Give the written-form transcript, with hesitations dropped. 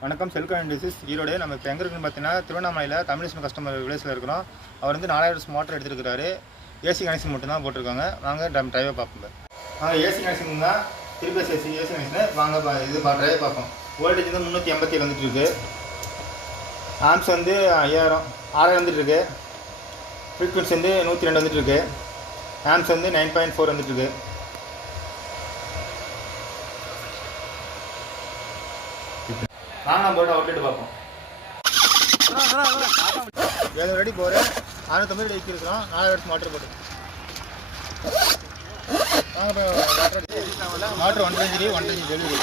வணக்கம். செல்கா இண்டஸ்ட்ரீஸ் ஈரோடு. நம்ம இப்போ எங்கே இருக்குன்னு பார்த்தீங்கன்னா திருவண்ணாமலையில் தமிழிஸ்ட் கஸ்டமர் வில்லேஜில் இருக்கிறோம். அவர் வந்து 4000 மோட்டர் எடுத்துருக்காரு. ஏசி கனெக்ஷன் மட்டும் தான் போட்டிருக்காங்க. வாங்க டிரைவை பார்ப்போம். வாங்க ஏசி கனெக்ஷன் தான், திருப்பி ஏசி கனெக்ஷன். வாங்க இது டிரைவை பார்ப்போம். வோல்டேஜ் வந்து 387 வந்துட்டு இருக்கு. ஆம்ஸ் வந்து 6000 வந்துட்டு இருக்கு. ஃப்ரீக்வன்சி வந்து 102 வந்துட்டு இருக்கு. ஆம்ஸ் வந்து 9.4 வந்துட்டு இருக்கு. வாங்க நம்ம போட்டு அவுட்லெட் பார்ப்போம். 7 அடி போகிறேன், 650 அடி இருக்கிறோம். 4000 மோட்டர் போட்டு வாங்க மோட்டர் 120 டெலிவரி.